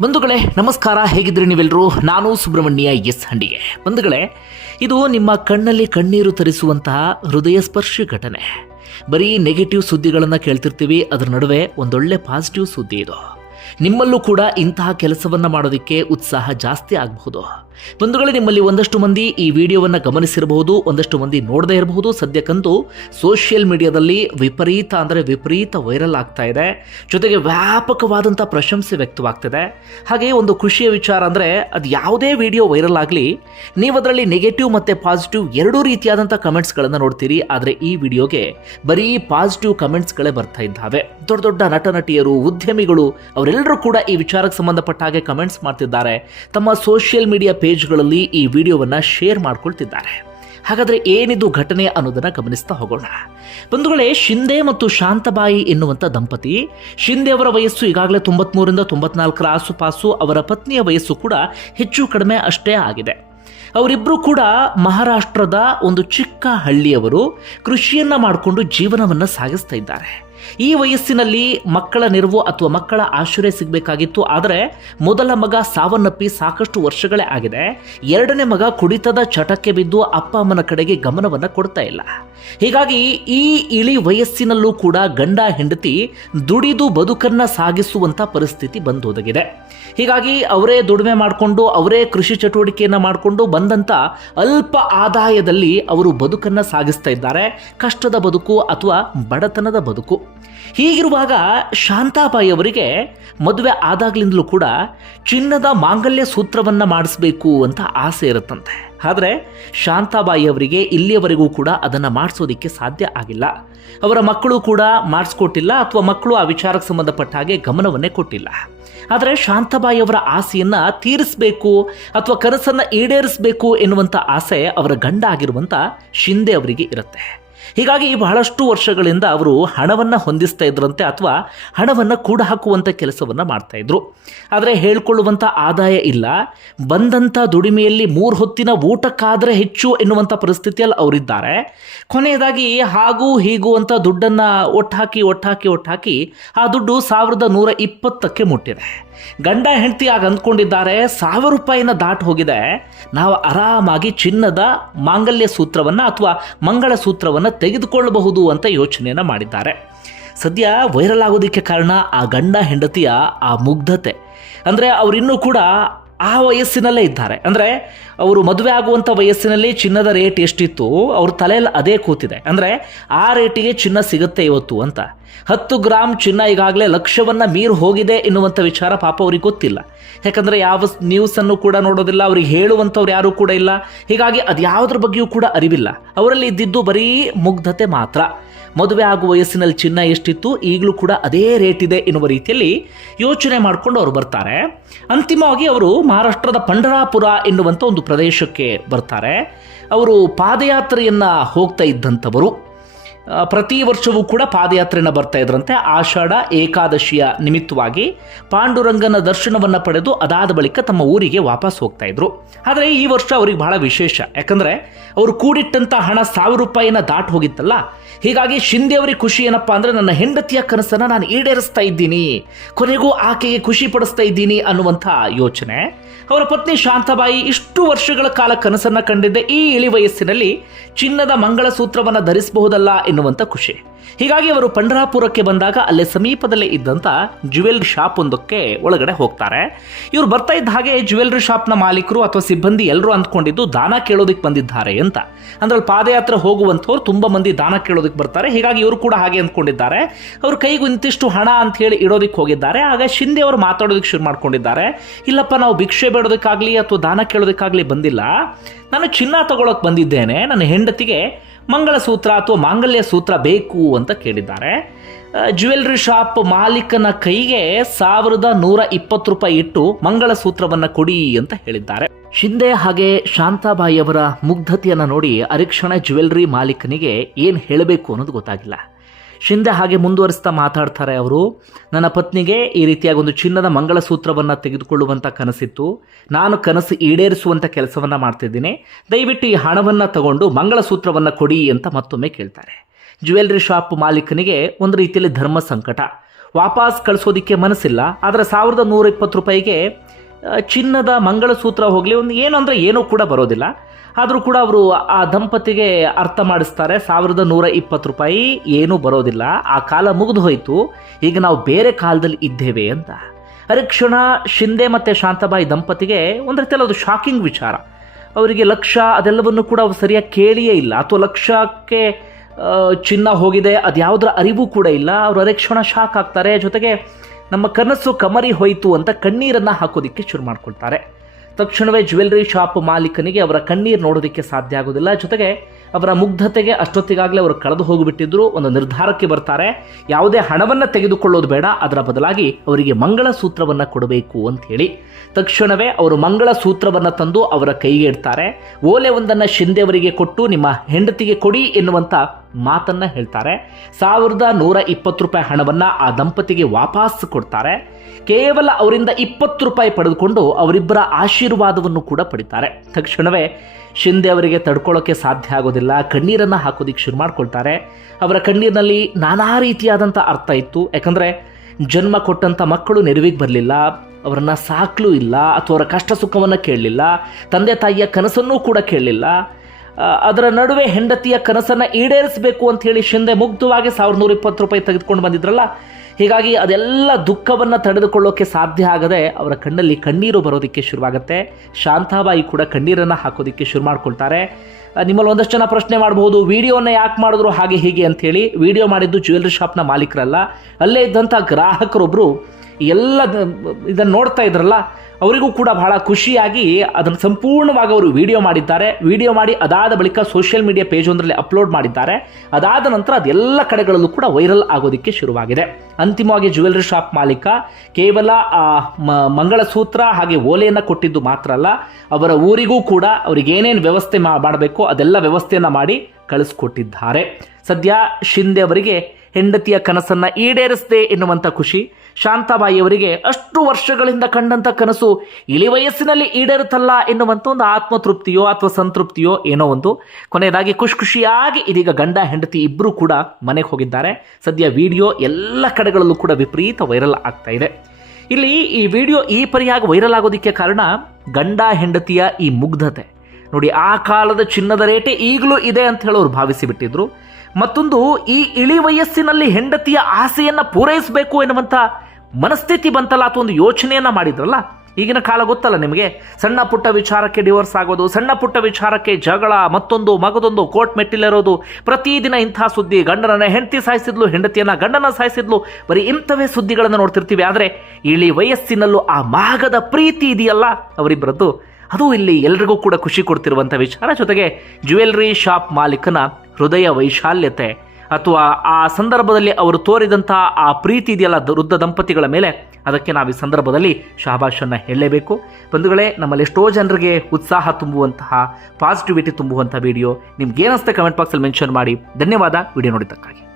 ಬಂಧುಗಳೇ, ನಮಸ್ಕಾರ. ಹೇಗಿದ್ರಿ ನೀವೆಲ್ಲರೂ ನಾನು ಸುಬ್ರಹ್ಮಣ್ಯ ಎಸ್ ಹಂಡಿಗೆ. ಬಂಧುಗಳೇ, ಇದು ನಿಮ್ಮ ಕಣ್ಣಲ್ಲಿ ಕಣ್ಣೀರು ತರಿಸುವಂತಹ ಹೃದಯ ಸ್ಪರ್ಶಿ ಘಟನೆ. ಬರೀ ನೆಗೆಟಿವ್ ಸುದ್ದಿಗಳನ್ನು ಕೇಳ್ತಿರ್ತೀವಿ, ಅದರ ನಡುವೆ ಒಂದೊಳ್ಳೆ ಪಾಸಿಟಿವ್ ಸುದ್ದಿ ಇದು. ನಿಮ್ಮಲ್ಲೂ ಕೂಡ ಇಂತಹ ಕೆಲಸವನ್ನ ಮಾಡೋದಕ್ಕೆ ಉತ್ಸಾಹ ಜಾಸ್ತಿ ಆಗಬಹುದು. ಬಂಧುಗಳೇ, ನಿಮ್ಮಲ್ಲಿ ಒಂದಷ್ಟು ಮಂದಿ ಈ ವಿಡಿಯೋವನ್ನು ಗಮನಿಸಿರಬಹುದು, ಒಂದಷ್ಟು ಮಂದಿ ನೋಡದೇ ಇರಬಹುದು. ಸದ್ಯಕ್ಕಂತೂ ಸೋಷಿಯಲ್ ಮೀಡಿಯಾದಲ್ಲಿ ವಿಪರೀತ ಅಂದರೆ ವಿಪರೀತ ವೈರಲ್ ಆಗ್ತಾ ಇದೆ. ಜೊತೆಗೆ ವ್ಯಾಪಕವಾದಂಥ ಪ್ರಶಂಸೆ ವ್ಯಕ್ತವಾಗ್ತಿದೆ. ಹಾಗೆ ಒಂದು ಖುಷಿಯ ವಿಚಾರ ಅಂದರೆ ಅದು ಯಾವುದೇ ವಿಡಿಯೋ ವೈರಲ್ ಆಗಲಿ, ನೀವು ಅದರಲ್ಲಿ ನೆಗೆಟಿವ್ ಮತ್ತು ಪಾಸಿಟಿವ್ ಎರಡೂ ರೀತಿಯಾದಂಥ ಕಮೆಂಟ್ಸ್ಗಳನ್ನು ನೋಡ್ತೀರಿ. ಆದರೆ ಈ ವಿಡಿಯೋಗೆ ಬರೀ ಪಾಸಿಟಿವ್ ಕಮೆಂಟ್ಸ್ಗಳೇ ಬರ್ತಾ ಇದ್ದಾವೆ. ದೊಡ್ಡ ದೊಡ್ಡ ನಟ ನಟಿಯರು ಉದ್ಯಮಿಗಳು ಅವರೆಲ್ಲರೂ ಕೂಡ ಈ ವಿಚಾರಕ್ಕೆ ಸಂಬಂಧಪಟ್ಟ ಹಾಗೆ ಕಮೆಂಟ್ಸ್ ಮಾಡ್ತಿದ್ದಾರೆ. ತಮ್ಮ ಸೋಷಿಯಲ್ ಮೀಡಿಯಾ ಪೇಜ್ಗಳಲ್ಲಿ ಈ ವಿಡಿಯೋವನ್ನು ಶೇರ್ ಮಾಡ್ಕೊಳ್ತಿದ್ದಾರೆ. ಹಾಗಾದರೆ ಏನಿದು ಘಟನೆ ಅನ್ನೋದನ್ನು ಗಮನಿಸ್ತಾ ಹೋಗೋಣ. ಬಂಧುಗಳೇ ಶಿಂದೆ ಮತ್ತು ಶಾಂತಬಾಯಿ ಎನ್ನುವಂಥ ದಂಪತಿ ಶಿಂದೆ ಅವರ ವಯಸ್ಸು ಈಗಾಗಲೇ ತೊಂಬತ್ಮೂರಿಂದ ತೊಂಬತ್ನಾಲ್ಕರ ಆಸುಪಾಸು ಅವರ ಪತ್ನಿಯ ವಯಸ್ಸು ಕೂಡ ಹೆಚ್ಚು ಕಡಿಮೆ ಅಷ್ಟೇ ಆಗಿದೆ. ಅವರಿಬ್ಬರು ಕೂಡ ಮಹಾರಾಷ್ಟ್ರದ ಒಂದು ಚಿಕ್ಕ ಹಳ್ಳಿಯವರು ಕೃಷಿಯನ್ನು ಮಾಡಿಕೊಂಡು ಜೀವನವನ್ನು ಸಾಗಿಸ್ತಾ ಇದ್ದಾರೆ. ಈ ವಯಸ್ಸಿನಲ್ಲಿ ಮಕ್ಕಳ ನೆರವು ಅಥವಾ ಮಕ್ಕಳ ಆಶ್ರಯ ಸಿಗಬೇಕಾಗಿತ್ತು, ಆದರೆ ಮೊದಲ ಮಗ ಸಾವನ್ನಪ್ಪಿ ಸಾಕಷ್ಟು ವರ್ಷಗಳೇ ಆಗಿದೆ. ಎರಡನೇ ಮಗ ಕುಡಿತದ ಚಟಕ್ಕೆ ಬಿದ್ದು ಅಪ್ಪ ಅಮ್ಮನ ಕಡೆಗೆ ಗಮನವನ್ನು ಕೊಡ್ತಾ ಇಲ್ಲ. ಹೀಗಾಗಿ ಈ ಇಳಿ ವಯಸ್ಸಿನಲ್ಲೂ ಕೂಡ ಗಂಡ ಹೆಂಡತಿ ದುಡಿದು ಬದುಕನ್ನ ಸಾಗಿಸುವಂತ ಪರಿಸ್ಥಿತಿ ಬಂದೊದಗಿದೆ. ಹೀಗಾಗಿ ಅವರೇ ದುಡಿಮೆ ಮಾಡಿಕೊಂಡು, ಅವರೇ ಕೃಷಿ ಚಟುವಟಿಕೆಯನ್ನು ಮಾಡಿಕೊಂಡು ಬಂದಂಥ ಅಲ್ಪ ಆದಾಯದಲ್ಲಿ ಅವರು ಬದುಕನ್ನು ಸಾಗಿಸ್ತಾ ಇದ್ದಾರೆ. ಕಷ್ಟದ ಬದುಕು ಅಥವಾ ಬಡತನದ ಬದುಕು. ಹೀಗಿರುವಾಗ ಶಾಂತಾಬಾಯಿ ಅವರಿಗೆ ಮದುವೆ ಆದಾಗ್ಲಿಂದಲೂ ಕೂಡ ಚಿನ್ನದ ಮಾಂಗಲ್ಯ ಸೂತ್ರವನ್ನು ಮಾಡಿಸ್ಬೇಕು ಅಂತ ಆಸೆ ಇರುತ್ತಂತೆ. ಆದರೆ ಶಾಂತಾಬಾಯಿ ಅವರಿಗೆ ಇಲ್ಲಿಯವರೆಗೂ ಕೂಡ ಅದನ್ನು ಮಾಡಿಸೋದಕ್ಕೆ ಸಾಧ್ಯ ಆಗಿಲ್ಲ. ಅವರ ಮಕ್ಕಳು ಕೂಡ ಮಾಡಿಸ್ಕೊಟ್ಟಿಲ್ಲ ಅಥವಾ ಮಕ್ಕಳು ಆ ವಿಚಾರಕ್ಕೆ ಸಂಬಂಧಪಟ್ಟ ಹಾಗೆ ಗಮನವನ್ನೇ ಕೊಟ್ಟಿಲ್ಲ. ಆದರೆ ಶಾಂತಾಬಾಯಿ ಅವರ ಆಸೆಯನ್ನು ತೀರಿಸಬೇಕು ಅಥವಾ ಕನಸನ್ನು ಈಡೇರಿಸಬೇಕು ಎನ್ನುವಂಥ ಆಸೆ ಅವರ ಗಂಡ ಆಗಿರುವಂಥ ಶಿಂದೆ ಅವರಿಗೆ ಇರುತ್ತೆ. ಹೀಗಾಗಿ ಬಹಳಷ್ಟು ವರ್ಷಗಳಿಂದ ಅವರು ಹಣವನ್ನು ಹೊಂದಿಸ್ತಾ ಇದ್ರಂತೆ ಅಥವಾ ಹಣವನ್ನು ಕೂಡ ಹಾಕುವಂಥ ಕೆಲಸವನ್ನು ಮಾಡ್ತಾ ಇದ್ರು. ಆದರೆ ಹೇಳ್ಕೊಳ್ಳುವಂಥ ಆದಾಯ ಇಲ್ಲ. ಬಂದಂಥ ದುಡಿಮೆಯಲ್ಲಿ ಮೂರು ಹೊತ್ತಿನ ಊಟಕ್ಕಾದರೆ ಹೆಚ್ಚು ಎನ್ನುವಂಥ ಪರಿಸ್ಥಿತಿಯಲ್ಲಿ ಅವರಿದ್ದಾರೆ. ಕೊನೆಯದಾಗಿ ಹಾಗೂ ಹೀಗೂ ಅಂತ ದುಡ್ಡನ್ನು ಒಟ್ಟಾಕಿ ಒಟ್ಟಾಕಿ ಒಟ್ಟಾಕಿ ಆ ದುಡ್ಡು ಸಾವಿರದ ನೂರ ಇಪ್ಪತ್ತಕ್ಕೆ ಮುಟ್ಟಿದೆ. ಗಂಡ, ಹೆಂಡತಿ ಆಗ ಅಂದ್ಕೊಂಡಿದ್ದಾರೆ. ಸಾವಿರ ರೂಪಾಯಿನ ದಾಟ್ ಹೋಗಿದೆ. ನಾವು ಆರಾಮಾಗಿ ಚಿನ್ನದ ಮಾಂಗಲ್ಯ ಸೂತ್ರವನ್ನು ಅಥವಾ ಮಂಗಳ ಸೂತ್ರವನ್ನು ತೆಗೆದುಕೊಳ್ಳಬಹುದು ಅಂತ ಯೋಚನೆಯನ್ನು ಮಾಡಿದ್ದಾರೆ. ಸದ್ಯ ವೈರಲ್ ಆಗೋದಕ್ಕೆ ಕಾರಣ ಆ ಗಂಡ ಹೆಂಡತಿಯ ಆ ಮುಗ್ಧತೆ. ಅಂದರೆ ಅವರಿನ್ನೂ ಕೂಡ ಆ ವಯಸ್ಸಿನಲ್ಲೇ ಇದ್ದಾರೆ. ಅಂದರೆ ಅವರು ಮದುವೆ ಆಗುವಂಥ ವಯಸ್ಸಿನಲ್ಲಿ ಚಿನ್ನದ ರೇಟ್ ಎಷ್ಟಿತ್ತು, ಅವ್ರ ತಲೆಯಲ್ಲಿ ಅದೇ ಕೂತಿದೆ. ಅಂದರೆ ಆ ರೇಟಿಗೆ ಚಿನ್ನ ಸಿಗುತ್ತೆ ಇವತ್ತು ಅಂತ. ಹತ್ತು ಗ್ರಾಮ್ ಚಿನ್ನ ಈಗಾಗಲೇ ಲಕ್ಷವನ್ನು ಮೀರಿ ಹೋಗಿದೆ ಎನ್ನುವಂಥ ವಿಚಾರ ಪಾಪ ಅವ್ರಿಗೆ ಗೊತ್ತಿಲ್ಲ. ಯಾಕಂದರೆ ಯಾವ ನ್ಯೂಸನ್ನು ಕೂಡ ನೋಡೋದಿಲ್ಲ, ಅವ್ರಿಗೆ ಹೇಳುವಂಥವ್ರು ಯಾರೂ ಕೂಡ ಇಲ್ಲ. ಹೀಗಾಗಿ ಅದು ಯಾವುದ್ರ ಬಗ್ಗೆಯೂ ಕೂಡ ಅರಿವಿಲ್ಲ. ಅವರಲ್ಲಿ ಇದ್ದಿದ್ದು ಬರೀ ಮುಗ್ಧತೆ ಮಾತ್ರ. ಮದುವೆ ಆಗುವ ವಯಸ್ಸಿನಲ್ಲಿ ಚಿನ್ನ ಎಷ್ಟಿತ್ತು, ಈಗಲೂ ಕೂಡ ಅದೇ ರೇಟ್ ಇದೆ ಎನ್ನುವ ರೀತಿಯಲ್ಲಿ ಯೋಚನೆ ಮಾಡಿಕೊಂಡು ಅವರು ಬರ್ತಾರೆ. ಅಂತಿಮವಾಗಿ ಅವರು ಮಹಾರಾಷ್ಟ್ರದ ಪಂಡರಾಪುರ ಎನ್ನುವಂಥ ಒಂದು ಪ್ರದೇಶಕ್ಕೆ ಬರ್ತಾರೆ. ಅವರು ಪಾದಯಾತ್ರೆಯನ್ನು ಹೋಗ್ತಾ ಇದ್ದಂಥವರು. ಪ್ರತಿ ವರ್ಷವೂ ಕೂಡ ಪಾದಯಾತ್ರೆನ ಬರ್ತಾ ಇದ್ರಂತೆ. ಆಷಾಢ ಏಕಾದಶಿಯ ನಿಮಿತ್ತವಾಗಿ ಪಾಂಡುರಂಗನ ದರ್ಶನವನ್ನು ಪಡೆದು ಅದಾದ ಬಳಿಕ ತಮ್ಮ ಊರಿಗೆ ವಾಪಸ್ ಹೋಗ್ತಾ ಇದ್ರು. ಆದರೆ ಈ ವರ್ಷ ಅವ್ರಿಗೆ ಬಹಳ ವಿಶೇಷ. ಯಾಕಂದರೆ ಅವರು ಕೂಡಿಟ್ಟಂಥ ಹಣ ಸಾವಿರ ರೂಪಾಯಿನ ದಾಟ್ ಹೋಗಿತ್ತಲ್ಲ. ಹೀಗಾಗಿ ಶಿಂದೆ ಅವರಿಗೆ ಖುಷಿ ಏನಪ್ಪಾ ಅಂದರೆ ನನ್ನ ಹೆಂಡತಿಯ ಕನಸನ್ನು ನಾನು ಈಡೇರಿಸ್ತಾ ಇದ್ದೀನಿ. ಕೊನೆಗೂ ಆಕೆಗೆ ಖುಷಿ ಪಡಿಸ್ತಾ ಇದ್ದೀನಿ ಅನ್ನುವಂಥ ಯೋಚನೆ. ಅವರ ಪತ್ನಿ ಶಾಂತಬಾಯಿ ಇಷ್ಟು ವರ್ಷಗಳ ಕಾಲ ಕನಸನ್ನು ಕಂಡಿದ್ದೆ. ಈ ಇಳಿ ವಯಸ್ಸಿನಲ್ಲಿ ಚಿನ್ನದ ಮಂಗಳಸೂತ್ರವನ್ನು ಧರಿಸಬಹುದಲ್ಲ ಎನ್ನುವಂಥ ಖುಷಿ. ಹೀಗಾಗಿ ಅವರು ಪಂಡರಾಪುರಕ್ಕೆ ಬಂದಾಗ ಅಲ್ಲೇ ಸಮೀಪದಲ್ಲೇ ಇದ್ದಂಥ ಜ್ಯುವೆಲ್ ಶಾಪ್ ಒಂದಕ್ಕೆ ಒಳಗಡೆ ಹೋಗ್ತಾರೆ. ಇವರು ಬರ್ತಾ ಇದ್ದ ಹಾಗೆ ಜ್ಯುವೆಲ್ರಿ ಶಾಪ್ನ ಮಾಲೀಕರು ಅಥವಾ ಸಿಬ್ಬಂದಿ ಎಲ್ಲರೂ ಅಂದ್ಕೊಂಡಿದ್ದು ದಾನ ಕೇಳೋದಕ್ಕೆ ಬಂದಿದ್ದಾರೆ ಅಂತ. ಅಂದ್ರೆ ಪಾದಯಾತ್ರೆ ಹೋಗುವಂಥವ್ರು ತುಂಬ ಮಂದಿ ದಾನ ಕೇಳೋದಕ್ಕೆ ಬರ್ತಾರೆ. ಹೀಗಾಗಿ ಇವರು ಕೂಡ ಹಾಗೆ ಅಂದ್ಕೊಂಡಿದ್ದಾರೆ. ಅವ್ರ ಕೈಗೂ ಇಂತಿಷ್ಟು ಹಣ ಅಂತ ಹೇಳಿ ಇಡೋದಕ್ಕೆ ಹೋಗಿದ್ದಾರೆ. ಆಗ ಶಿಂದೆ ಅವರು ಮಾತಾಡೋದಕ್ಕೆ ಶುರು ಮಾಡ್ಕೊಂಡಿದ್ದಾರೆ. ಇಲ್ಲಪ್ಪ, ನಾವು ಭಿಕ್ಷೆ ಬೇಡೋದಕ್ಕಾಗಲಿ ಅಥವಾ ದಾನ ಕೇಳೋದಕ್ಕಾಗಲಿ ಬಂದಿಲ್ಲ. ನಾನು ಚಿನ್ನ ತಗೊಳಕ್ ಬಂದಿದ್ದೇನೆ. ನನ್ನ ಹೆಂಡತಿಗೆ ಮಂಗಳಸೂತ್ರ ಅಥವಾ ಮಾಂಗಲ್ಯ ಸೂತ್ರ ಬೇಕು ಅಂತ ಕೇಳಿದ್ದಾರೆ. ಜ್ಯುವೆಲ್ರಿ ಶಾಪ್ ಮಾಲೀಕನ ಕೈಗೆ ಸಾವಿರದ ನೂರ ಇಪ್ಪತ್ತು ರೂಪಾಯಿ ಇಟ್ಟು ಮಂಗಳಸೂತ್ರವನ್ನು ಕೊಡಿ ಅಂತ ಹೇಳಿದ್ದಾರೆ. ಶಿಂದೆ ಹಾಗೆ ಶಾಂತಾಬಾಯಿ ಅವರ ಮುಗ್ಧತೆಯನ್ನ ನೋಡಿ ಅರಿಕ್ಷಣ ಜ್ಯುವೆಲ್ರಿ ಮಾಲೀಕನಿಗೆ ಏನು ಹೇಳಬೇಕು ಅನ್ನೋದು ಗೊತ್ತಾಗಿಲ್ಲ. ಶಿಂದೆ ಹಾಗೆ ಮುಂದುವರಿಸ್ತಾ ಮಾತಾಡ್ತಾರೆ ಅವರು. ನನ್ನ ಪತ್ನಿಗೆ ಈ ರೀತಿಯಾಗಿ ಒಂದು ಚಿನ್ನದ ಮಂಗಳಸೂತ್ರವನ್ನು ತೆಗೆದುಕೊಳ್ಳುವಂಥ ಕನಸಿತ್ತು. ನಾನು ಕನಸು ಈಡೇರಿಸುವಂಥ ಕೆಲಸವನ್ನು ಮಾಡ್ತಿದ್ದೀನಿ. ದಯವಿಟ್ಟು ಈ ಹಣವನ್ನು ತಗೊಂಡು ಮಂಗಳಸೂತ್ರವನ್ನು ಕೊಡಿ ಅಂತ ಮತ್ತೊಮ್ಮೆ ಕೇಳ್ತಾರೆ. ಜ್ಯುವೆಲ್ರಿ ಶಾಪ್ ಮಾಲೀಕನಿಗೆ ಒಂದು ರೀತಿಯಲ್ಲಿ ಧರ್ಮ ಸಂಕಟ. ವಾಪಸ್ ಕಳಿಸೋದಿಕ್ಕೆ ಮನಸ್ಸಿಲ್ಲ. ಆದರೆ ಸಾವಿರದ ನೂರ ಇಪ್ಪತ್ತು ರೂಪಾಯಿಗೆ ಚಿನ್ನದ ಮಂಗಳಸೂತ್ರ ಹೋಗಲಿ, ಒಂದು ಏನು ಅಂದರೆ ಏನೂ ಕೂಡ ಬರೋದಿಲ್ಲ. ಆದರೂ ಕೂಡ ಅವರು ಆ ದಂಪತಿಗೆ ಅರ್ಥ ಮಾಡಿಸ್ತಾರೆ. ಸಾವಿರದ ನೂರ ಇಪ್ಪತ್ತು ರೂಪಾಯಿ ಏನೂ ಬರೋದಿಲ್ಲ. ಆ ಕಾಲ ಮುಗಿದು ಹೋಯಿತು. ಈಗ ನಾವು ಬೇರೆ ಕಾಲದಲ್ಲಿ ಇದ್ದೇವೆ ಅಂತ. ಹರಿಕ್ಷಣ ಶಿಂದೆ ಮತ್ತು ಶಾಂತಬಾಯಿ ದಂಪತಿಗೆ ಒಂದು ರೀತಿಯಲ್ಲಿ ಅದು ಶಾಕಿಂಗ್ ವಿಚಾರ. ಅವರಿಗೆ ಲಕ್ಷ ಅದೆಲ್ಲವನ್ನು ಕೂಡ ಅವ್ರು ಸರಿಯಾಗಿ ಕೇಳಿಯೇ ಇಲ್ಲ. ಅಥವಾ ಲಕ್ಷಕ್ಕೆ ಚಿನ್ನ ಹೋಗಿದೆ, ಅದ್ಯಾವುದರ ಅರಿವು ಕೂಡ ಇಲ್ಲ. ಅವರು ಅರೆಕ್ಷಣ ಶಾಕ್ ಆಗ್ತಾರೆ. ಜೊತೆಗೆ ನಮ್ಮ ಕನಸು ಕಮರಿ ಹೋಯಿತು ಅಂತ ಕಣ್ಣೀರನ್ನು ಹಾಕೋದಿಕ್ಕೆ ಶುರು ಮಾಡ್ಕೊಳ್ತಾರೆ. ತಕ್ಷಣವೇ ಜ್ಯುವೆಲ್ಲರಿ ಶಾಪ್ ಮಾಲೀಕನಿಗೆ ಅವರ ಕಣ್ಣೀರು ನೋಡೋದಕ್ಕೆ ಸಾಧ್ಯ ಆಗೋದಿಲ್ಲ ಜೊತೆಗೆ ಅವರ ಮುಗ್ಧತೆಗೆ ಅಷ್ಟೊತ್ತಿಗಾಗಲೇ ಅವರು ಕಳೆದು ಹೋಗಿಬಿಟ್ಟಿದ್ರು. ಒಂದು ನಿರ್ಧಾರಕ್ಕೆ ಬರ್ತಾರೆ. ಯಾವುದೇ ಹಣವನ್ನು ತೆಗೆದುಕೊಳ್ಳೋದು ಬೇಡ. ಅದರ ಬದಲಾಗಿ ಅವರಿಗೆ ಮಂಗಳ ಸೂತ್ರವನ್ನು ಕೊಡಬೇಕು ಅಂತ ಹೇಳಿ. ತಕ್ಷಣವೇ ಅವರು ಮಂಗಳ ಸೂತ್ರವನ್ನು ತಂದು ಅವರ ಕೈಗೆ ಇಡ್ತಾರೆ. ಓಲೆ ಒಂದನ್ನು ಶಿಂದೆಯವರಿಗೆ ಕೊಟ್ಟು ನಿಮ್ಮ ಹೆಂಡತಿಗೆ ಕೊಡಿ ಎನ್ನುವಂಥ ಮಾತನ್ನ ಹೇಳ್ತಾರೆ. ಸಾವಿರದ ನೂರ ಇಪ್ಪತ್ತು ರೂಪಾಯಿ ಹಣವನ್ನು ಆ ದಂಪತಿಗೆ ವಾಪಸ್ ಕೊಡ್ತಾರೆ. ಕೇವಲ ಅವರಿಂದ ಇಪ್ಪತ್ತು ರೂಪಾಯಿ ಪಡೆದುಕೊಂಡು ಅವರಿಬ್ಬರ ಆಶೀರ್ವಾದವನ್ನು ಕೂಡ ಪಡಿತಾರೆ. ತಕ್ಷಣವೇ ಶಿಂದೆ ಅವರಿಗೆ ತಡ್ಕೊಳ್ಳೋಕೆ ಸಾಧ್ಯ ಆಗೋದಿಲ್ಲ. ಕಣ್ಣೀರನ್ನು ಹಾಕೋದಿಕ್ಕೆ ಶುರು ಮಾಡ್ಕೊಳ್ತಾರೆ. ಅವರ ಕಣ್ಣೀರಿನಲ್ಲಿ ನಾನಾ ರೀತಿಯಾದಂಥ ಅರ್ಥ ಇತ್ತು. ಯಾಕಂದರೆ ಜನ್ಮ ಕೊಟ್ಟಂಥ ಮಕ್ಕಳು ನೆರವಿಗೆ ಬರಲಿಲ್ಲ. ಅವರನ್ನು ಸಾಕಲೂ ಇಲ್ಲ. ಅಥವಾ ಅವರ ಕಷ್ಟ ಸುಖವನ್ನು ಕೇಳಲಿಲ್ಲ. ತಂದೆ ತಾಯಿಯ ಕನಸನ್ನೂ ಕೂಡ ಕೇಳಲಿಲ್ಲ. ಅದರ ನಡುವೆ ಹೆಂಡತಿಯ ಕನಸನ್ನು ಈಡೇರಿಸಬೇಕು ಅಂತ ಹೇಳಿ ಶಿಂದೆ ಮುಗ್ಧವಾಗಿ ಸಾವಿರದ ನೂರ ಇಪ್ಪತ್ತು ರೂಪಾಯಿ ತೆಗೆದುಕೊಂಡು ಬಂದಿದ್ರಲ್ಲ, ಹೀಗಾಗಿ ಅದೆಲ್ಲ ದುಃಖವನ್ನು ತಡೆದುಕೊಳ್ಳೋಕೆ ಸಾಧ್ಯ ಆಗದೆ ಅವರ ಕಣ್ಣಲ್ಲಿ ಕಣ್ಣೀರು ಬರೋದಕ್ಕೆ ಶುರುವಾಗುತ್ತೆ. ಶಾಂತಾಬಾಯಿ ಕೂಡ ಕಣ್ಣೀರನ್ನು ಹಾಕೋದಕ್ಕೆ ಶುರು ಮಾಡ್ಕೊಳ್ತಾರೆ. ನಿಮ್ಮಲ್ಲಿ ಒಂದಷ್ಟು ಜನ ಪ್ರಶ್ನೆ ಮಾಡಬಹುದು ವಿಡಿಯೋನ ಯಾಕೆ ಮಾಡಿದ್ರು ಹಾಗೆ ಹೀಗೆ ಅಂಥೇಳಿ ವಿಡಿಯೋ ಮಾಡಿದ್ದು ಜ್ಯುವೆಲ್ರಿ ಶಾಪ್ನ ಮಾಲೀಕರಲ್ಲ, ಅಲ್ಲೇ ಇದ್ದಂಥ ಗ್ರಾಹಕರೊಬ್ಬರು ಎಲ್ಲ ಇದನ್ನು ನೋಡ್ತಾ ಇದ್ರಲ್ಲ, ಅವರಿಗೂ ಕೂಡ ಬಹಳ ಖುಷಿಯಾಗಿ ಅದನ್ನು ಸಂಪೂರ್ಣವಾಗಿ ಅವರು ವಿಡಿಯೋ ಮಾಡಿದ್ದಾರೆ. ವಿಡಿಯೋ ಮಾಡಿ ಅದಾದ ಬಳಿಕ ಸೋಷಿಯಲ್ ಮೀಡಿಯಾ ಪೇಜ್ ಒಂದರಲ್ಲಿ ಅಪ್ಲೋಡ್ ಮಾಡಿದ್ದಾರೆ. ಅದಾದ ನಂತರ ಅದೆಲ್ಲ ಕಡೆಗಳಲ್ಲೂ ಕೂಡ ವೈರಲ್ ಆಗೋದಕ್ಕೆ ಶುರುವಾಗಿದೆ. ಅಂತಿಮವಾಗಿ ಜ್ಯುವೆಲ್ಲರಿ ಶಾಪ್ ಮಾಲೀಕ ಕೇವಲ ಮಂಗಳಸೂತ್ರ ಹಾಗೆ ಓಲೆಯನ್ನು ಕೊಟ್ಟಿದ್ದು ಮಾತ್ರ ಅಲ್ಲ, ಅವರ ಊರಿಗೂ ಕೂಡ ಅವರಿಗೆ ಏನೇನು ವ್ಯವಸ್ಥೆ ಮಾಡಬೇಕು ಅದೆಲ್ಲ ವ್ಯವಸ್ಥೆಯನ್ನು ಮಾಡಿ ಕಳಿಸ್ಕೊಟ್ಟಿದ್ದಾರೆ. ಸದ್ಯ ಶಿಂದೆ ಅವರಿಗೆ ಹೆಂಡತಿಯ ಕನಸನ್ನು ಈಡೇರಿಸಿದೆ ಎನ್ನುವಂಥ ಖುಷಿ. ಶಾಂತಾಬಾಯಿಯವರಿಗೆ ಅಷ್ಟು ವರ್ಷಗಳಿಂದ ಕಂಡಂಥ ಕನಸು ಇಳಿ ವಯಸ್ಸಿನಲ್ಲಿ ಈಡೇರುತ್ತಲ್ಲ ಎನ್ನುವಂಥ ಒಂದು ಆತ್ಮತೃಪ್ತಿಯೋ ಅಥವಾ ಸಂತೃಪ್ತಿಯೋ ಏನೋ ಒಂದು. ಕೊನೆಯದಾಗಿ ಖುಷಿ ಖುಷಿಯಾಗಿ ಇದೀಗ ಗಂಡ, ಹೆಂಡತಿ ಇಬ್ಬರೂ ಕೂಡ ಮನೆಗೆ ಹೋಗಿದ್ದಾರೆ. ಸದ್ಯ ವಿಡಿಯೋ ಎಲ್ಲ ಕಡೆಗಳಲ್ಲೂ ಕೂಡ ವಿಪರೀತ ವೈರಲ್ ಆಗ್ತಾ ಇದೆ. ಇಲ್ಲಿ ಈ ವಿಡಿಯೋ ಈ ಪರಿಯಾಗಿ ವೈರಲ್ ಆಗೋದಕ್ಕೆ ಕಾರಣ ಗಂಡ, ಹೆಂಡತಿಯ ಈ ಮುಗ್ಧತೆ. ನೋಡಿ, ಆ ಕಾಲದ ಚಿನ್ನದ ರೇಟೆ ಈಗಲೂ ಇದೆ ಅಂತ ಹೇಳೋರು ಭಾವಿಸಿಬಿಟ್ಟಿದ್ರು ಭಾವಿಸಿ ಬಿಟ್ಟಿದ್ರು. ಮತ್ತೊಂದು, ಈ ಇಳಿ ವಯಸ್ಸಿನಲ್ಲಿ ಹೆಂಡತಿಯ ಆಸೆಯನ್ನು ಪೂರೈಸಬೇಕು ಎನ್ನುವಂಥ ಮನಸ್ಥಿತಿ ಬಂತಲ್ಲ ಅಥವಾ ಒಂದು ಯೋಚನೆಯನ್ನು ಮಾಡಿದ್ರಲ್ಲ? ಈಗಿನ ಕಾಲ ಗೊತ್ತಲ್ಲ ನಿಮಗೆ? ಸಣ್ಣ ಪುಟ್ಟ ವಿಚಾರಕ್ಕೆ ಡಿವೋರ್ಸ್ ಆಗೋದು, ಸಣ್ಣ ಪುಟ್ಟ ವಿಚಾರಕ್ಕೆ ಜಗಳ, ಮತ್ತೊಂದು ಮಗದೊಂದು ಕೋರ್ಟ್ ಮೆಟ್ಟಿಲಿರೋದು, ಪ್ರತಿದಿನ ಇಂಥ ಸುದ್ದಿ, ಗಂಡನನ್ನ ಹೆಂಡತಿ ಸಾಯಿಸಿದ್ಲು, ಹೆಂಡತಿಯನ್ನ ಗಂಡನ ಸಾಯಿಸಿದ್ಲು, ಬರೀ ಇಂಥವೇ ಸುದ್ದಿಗಳನ್ನು ನೋಡ್ತಿರ್ತೀವಿ. ಆದರೆ ಇಳಿ ವಯಸ್ಸಿನಲ್ಲೂ ಆ ಮಾಗದ ಪ್ರೀತಿ ಇದೆಯಲ್ಲ ಅವರಿಬ್ಬರದ್ದು ಅದು ಇಲ್ಲಿ ಎಲ್ರಿಗೂ ಕೂಡ ಖುಷಿ ಕೊಡ್ತಿರುವಂಥ ವಿಚಾರ. ಜೊತೆಗೆ ಜ್ಯುವೆಲ್ರಿ ಶಾಪ್ ಮಾಲೀಕನ ಹೃದಯ ವೈಶಾಲ್ಯತೆ ಅಥವಾ ಆ ಸಂದರ್ಭದಲ್ಲಿ ಅವರು ತೋರಿದಂಥ ಆ ಪ್ರೀತಿ ಇದೆಯಲ್ಲ ವೃದ್ಧ ದಂಪತಿಗಳ ಮೇಲೆ, ಅದಕ್ಕೆ ನಾವು ಈ ಸಂದರ್ಭದಲ್ಲಿ ಶಹಬಾಷನ್ನು ಹೇಳಲೇಬೇಕು. ಬಂಧುಗಳೇ, ನಮ್ಮಲ್ಲಿ ಎಷ್ಟೋ ಜನರಿಗೆ ಉತ್ಸಾಹ ತುಂಬುವಂತಹ ಪಾಸಿಟಿವಿಟಿ ತುಂಬುವಂಥ ವಿಡಿಯೋ ನಿಮ್ಗೆ ಏನಿಸ್ತೆ ಕಮೆಂಟ್ ಬಾಕ್ಸಲ್ಲಿ ಮೆನ್ಷನ್ ಮಾಡಿ. ಧನ್ಯವಾದ. ವಿಡಿಯೋ ನೋಡಿದ್ದಕ್ಕಾಗಿ.